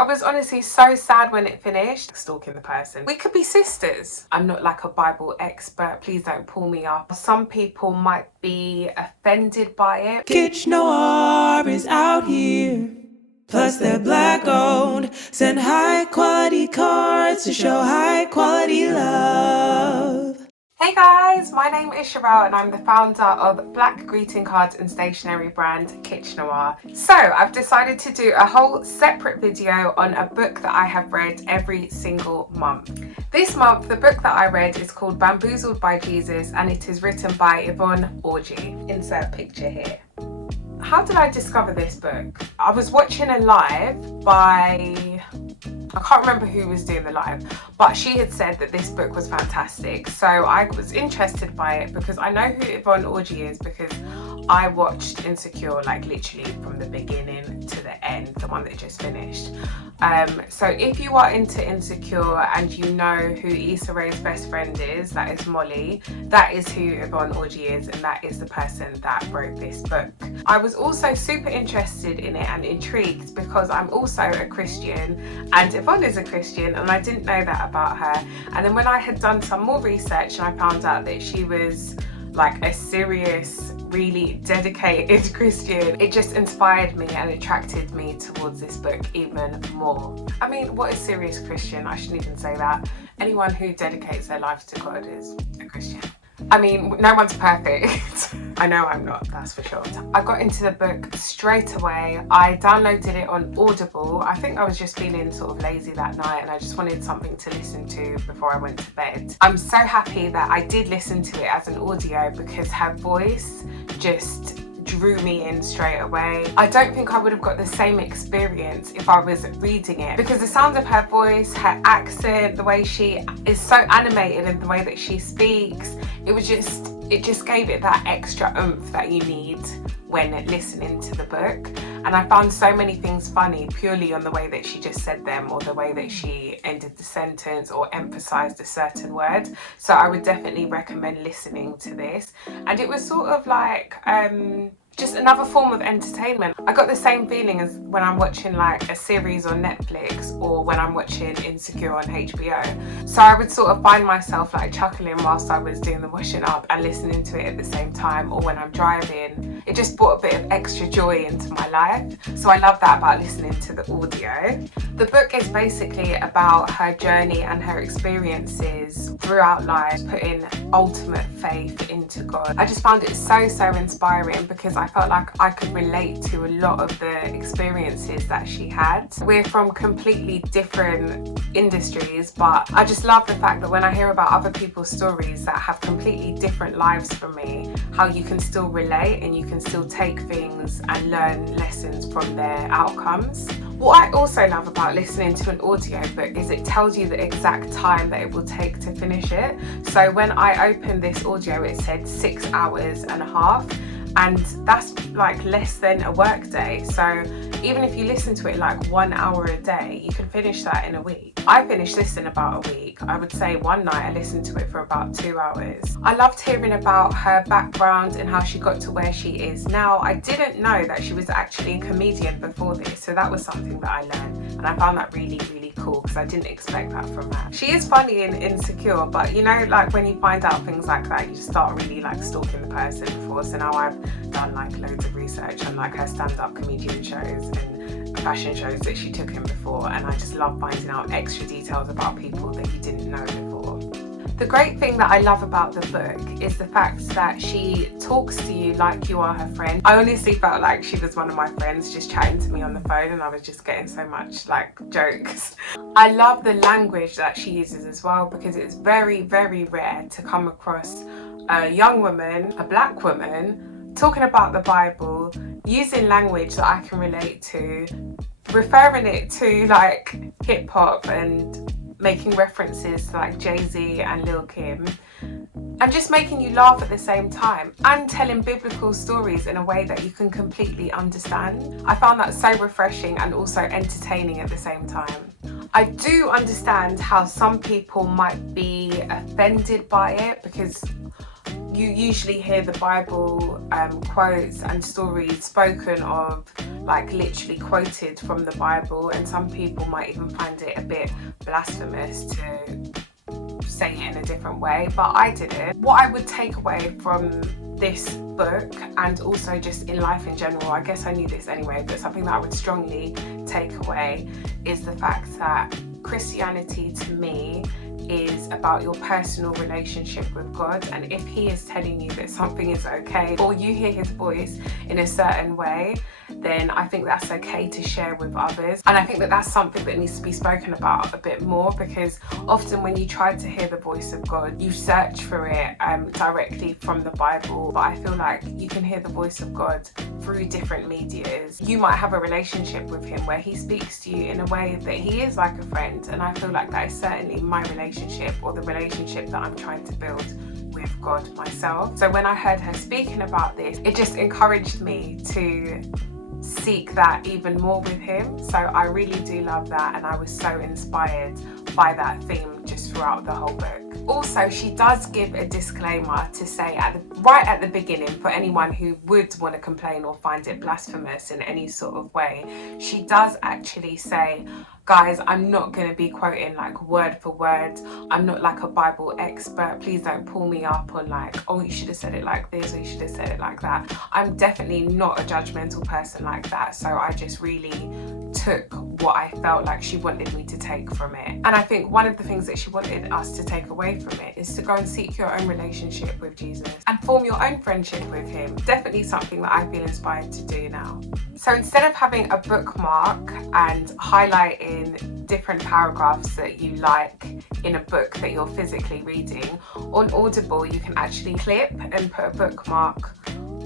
I was honestly so sad when it finished. Stalking the person. We could be sisters. I'm not like a Bible expert, please don't pull me up. Some people might be offended by it. Kitsch Noir is out here, plus they're black owned. Send high quality cards to show high quality love. Hey guys, my name is Sherelle and I'm the founder of black greeting cards and stationery brand Kitsch Noir. So I've decided to do a whole separate video on a book that I have read every single month. This month the book that I read is called Bamboozled by Jesus and it is written by Yvonne Orji. Insert picture here. How did I discover this book? I was watching a live by, I can't remember who was doing the live, but she had said that this book was fantastic. So I was interested by it because I know who Yvonne Orji is because I watched Insecure like literally from the beginning to the end, the one that just finished. So if you are into Insecure and you know who Issa Rae's best friend is, that is Molly, that is who Yvonne Orji is and that is the person that wrote this book. I was also super interested in it and intrigued because I'm also a Christian and Yvonne is a Christian and I didn't know that about her. And then when I had done some more research and I found out that she was like a serious, really dedicated Christian, it just inspired me and attracted me towards this book even more. I mean, what is serious Christian? I shouldn't even say that. Anyone who dedicates their life to God is a Christian. I mean, no one's perfect. I know I'm not, that's for sure. I got into the book straight away. I downloaded it on Audible. I think I was just feeling sort of lazy that night and I just wanted something to listen to before I went to bed. I'm so happy that I did listen to it as an audio because her voice just drew me in straight away. I don't think I would have got the same experience if I was reading it because the sound of her voice, her accent, the way she is so animated and the way that she speaks, it just gave it that extra oomph that you need when listening to the book. And I found so many things funny purely on the way that she just said them or the way that she ended the sentence or emphasized a certain word. So I would definitely recommend listening to this. And it was sort of like just another form of entertainment. I got the same feeling as when I'm watching like a series on Netflix or when I'm watching Insecure on HBO. So I would sort of find myself like chuckling whilst I was doing the washing up and listening to it at the same time, or when I'm driving. It just brought a bit of extra joy into my life. So I love that about listening to the audio. The book is basically about her journey and her experiences throughout life, putting ultimate faith into God. I just found it so inspiring because I felt like I could relate to a lot of the experiences that she had. We're from completely different industries, but I just love the fact that when I hear about other people's stories that have completely different lives from me, how you can still relate and you can still take things and learn lessons from their outcomes. What I also love about listening to an audio book is it tells you the exact time that it will take to finish it. So when I opened this audio, it said 6.5 hours, and that's like less than a work day. So even if you listen to it like 1 hour a day, you can finish that in a week. I finished this in about a week. I would say one night I listened to it for about 2 hours. I loved hearing about her background and how she got to where she is now. I didn't know that she was actually a comedian before this, so that was something that I learned and I found that really cool because I didn't expect that from her. She is funny and insecure, but you know, like when you find out things like that, you just start really like stalking the person before. So now I've done like loads of research on like her stand-up comedian shows and fashion shows that she took in before, and I just love finding out extra details about people that you didn't know before. The great thing that I love about the book is the fact that she talks to you like you are her friend. I honestly felt like she was one of my friends just chatting to me on the phone, and I was just getting so much like jokes. I love the language that she uses as well because it's very rare to come across a young woman, a black woman, talking about the Bible, using language that I can relate to, referring it to like hip hop and making references to like Jay-Z and Lil Kim, and just making you laugh at the same time and telling biblical stories in a way that you can completely understand. I found that so refreshing and also entertaining at the same time. I do understand how some people might be offended by it because you usually hear the Bible quotes and stories spoken of like literally quoted from the Bible, and some people might even find it a bit blasphemous to say it in a different way, but I didn't. What I would take away from this book, and also just in life in general, I guess I knew this anyway, but something that I would strongly take away is the fact that Christianity to me is about your personal relationship with God, and if he is telling you that something is okay, or you hear his voice in a certain way, then I think that's okay to share with others. And I think that that's something that needs to be spoken about a bit more, because often when you try to hear the voice of God, you search for it directly from the Bible, but I feel like you can hear the voice of God through different medias. You might have a relationship with him where he speaks to you in a way that he is like a friend, and I feel like that is certainly my relationship, or the relationship that I'm trying to build with God myself. So when I heard her speaking about this, it just encouraged me to seek that even more with him. So I really do love that, and I was so inspired by that theme just throughout the whole book. Also, she does give a disclaimer to say right at the beginning, for anyone who would want to complain or find it blasphemous in any sort of way. She does actually say, guys, I'm not going to be quoting like word for word. I'm not like a Bible expert. Please don't pull me up on like, oh, you should have said it like this, or you should have said it like that. I'm definitely not a judgmental person like that. So I just really took what I felt like she wanted me to take from it. And I think one of the things that she wanted us to take away from it is to go and seek your own relationship with Jesus and form your own friendship with him. Definitely something that I feel inspired to do now. So instead of having a bookmark and highlighting different paragraphs that you like in a book that you're physically reading, on Audible you can actually clip and put a bookmark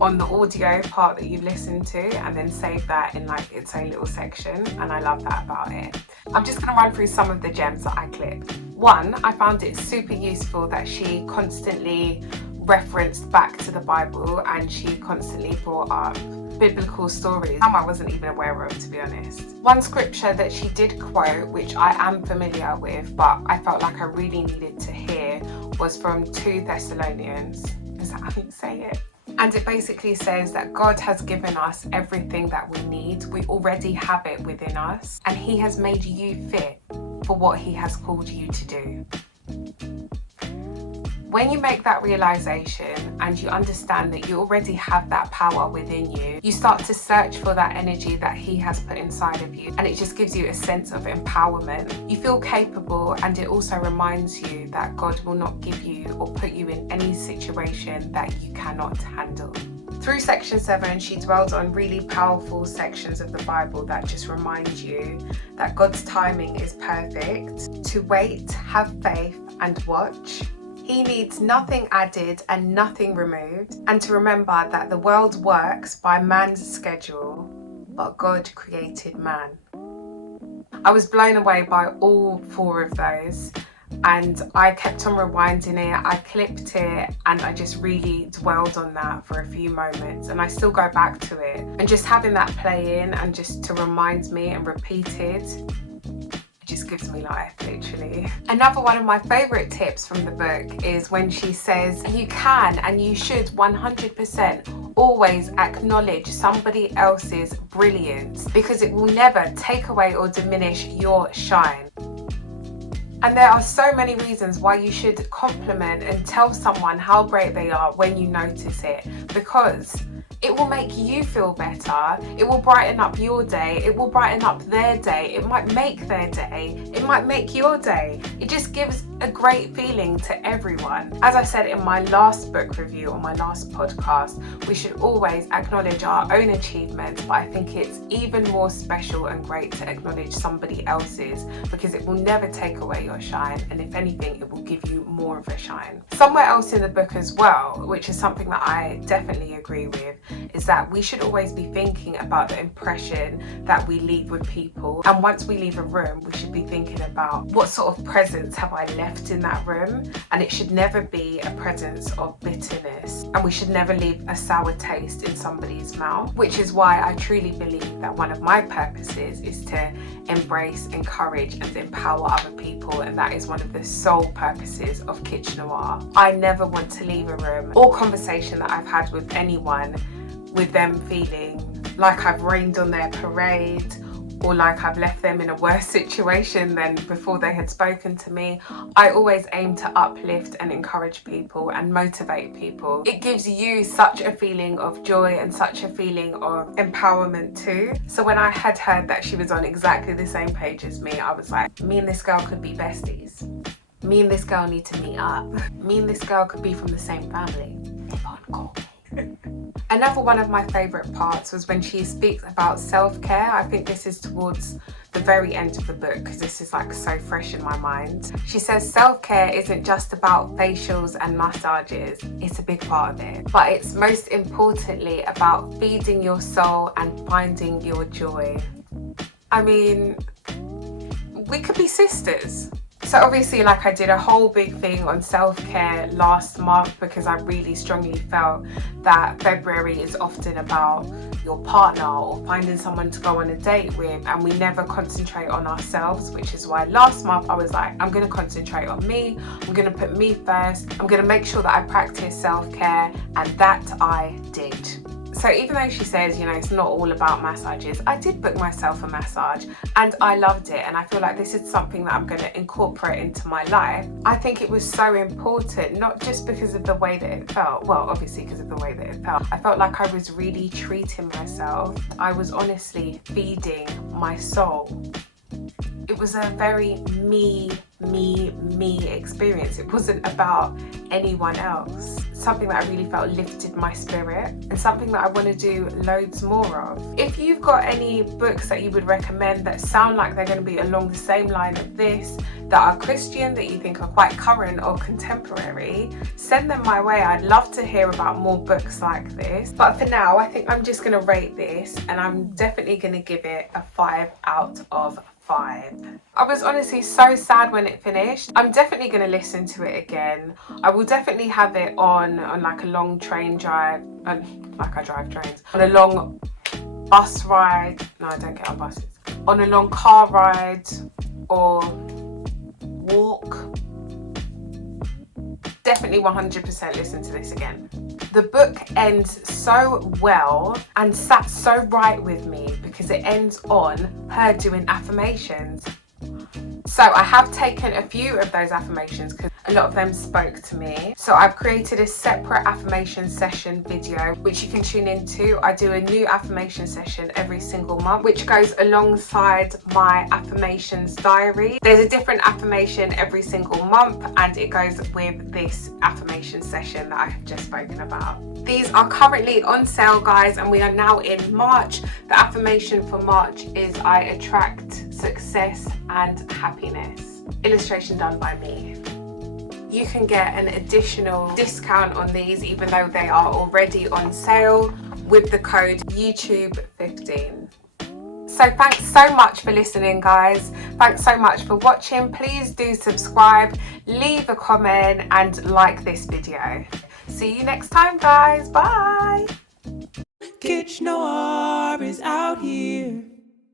on the audio part that you've listened to, and then save that in like its own little section, and I love that about it. I'm just going to run through some of the gems that I clipped. One, I found it super useful that she constantly referenced back to the Bible, and she constantly brought up biblical stories some I wasn't even aware of, to be honest. One scripture that she did quote, which I am familiar with but I felt like I really needed to hear, was from 2 Thessalonians. Is that how you say it? And it basically says that God has given us everything that we need. We already have it within us, and he has made you fit for what he has called you to do. When you make that realization and you understand that you already have that power within you, you start to search for that energy that he has put inside of you, and it just gives you a sense of empowerment. You feel capable, and it also reminds you that God will not give you or put you in any situation that you cannot handle. Through section 7, she dwelled on really powerful sections of the Bible that just remind you that God's timing is perfect, to wait, have faith, and watch. He needs nothing added and nothing removed, and to remember that the world works by man's schedule, but God created man. I was blown away by all 4 of those, and I kept on rewinding it, I clipped it, and I just really dwelled on that for a few moments, and I still go back to it. And just having that play in and just to remind me and repeat it, just gives me life, literally. Another one of my favorite tips from the book is when she says you can and you should 100% always acknowledge somebody else's brilliance, because it will never take away or diminish your shine. And there are so many reasons why you should compliment and tell someone how great they are when you notice it, because it will make you feel better, it will brighten up your day, it will brighten up their day, it might make their day, it might make your day. It just gives a great feeling to everyone. As I said in my last book review on my last podcast, we should always acknowledge our own achievements, but I think it's even more special and great to acknowledge somebody else's, because it will never take away your shine, and if anything, it will give you more of a shine. Somewhere else in the book as well, which is something that I definitely agree with, is that we should always be thinking about the impression that we leave with people, and once we leave a room we should be thinking about what sort of presence have I left in that room, and it should never be a presence of bitterness, and we should never leave a sour taste in somebody's mouth, which is why I truly believe that one of my purposes is to embrace, encourage and empower other people, and that is one of the sole purposes of Kitchener. I never want to leave a room or conversation that I've had with anyone with them feeling like I've rained on their parade, or like I've left them in a worse situation than before they had spoken to me. I always aim to uplift and encourage people and motivate people. It gives you such a feeling of joy and such a feeling of empowerment too. So when I had heard that she was on exactly the same page as me, I was like, me and this girl could be besties. Me and this girl need to meet up. Me and this girl could be from the same family. Yvonne, call me. Another one of my favourite parts was when she speaks about self-care. I think this is towards the very end of the book because this is like so fresh in my mind. She says self-care isn't just about facials and massages. It's a big part of it. But it's most importantly about feeding your soul and finding your joy. I mean, we could be sisters. So obviously, like, I did a whole big thing on self-care last month because I really strongly felt that February is often about your partner or finding someone to go on a date with, and we never concentrate on ourselves, which is why last month I was like, I'm going to concentrate on me, I'm going to put me first, I'm going to make sure that I practice self-care, and that I did. So even though she says, you know, it's not all about massages, I did book myself a massage and I loved it, and I feel like this is something that I'm going to incorporate into my life. I think it was so important, not just because of the way that it felt, well, obviously because of the way that it felt. I felt like I was really treating myself. I was honestly feeding my soul. It was a very me experience. It wasn't about anyone else. Something that I really felt lifted my spirit and something that I want to do loads more of. If you've got any books that you would recommend that sound like they're going to be along the same line of this, that are Christian, that you think are quite current or contemporary, send them my way. I'd love to hear about more books like this. But for now, I think I'm just going to rate this, and I'm definitely going to give it a 5 out of 5. I was honestly so sad when it finished. I'm definitely going to listen to it again. I will definitely have it on like a long train drive, like I drive trains, on a long bus ride. No, I don't get on buses. On a long car ride or walk. Definitely 100% listen to this again. The book ends so well and sat so right with me because it ends on her doing affirmations. So I have taken a few of those affirmations because a lot of them spoke to me. So I've created a separate affirmation session video which you can tune into. I do a new affirmation session every single month which goes alongside my affirmations diary. There's a different affirmation every single month and it goes with this affirmation session that I have just spoken about. These are currently on sale, guys, and we are now in March. The affirmation for March is I attract success and happiness. Illustration done by me. You can get an additional discount on these even though they are already on sale with the code YouTube15. So thanks so much for listening, guys. Thanks so much for watching. Please do subscribe, leave a comment and like this video. See you next time, guys. Bye. Kitsch Noir is out here.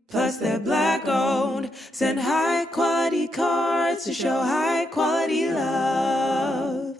Plus they're black owned. Send high quality cards to show high quality love.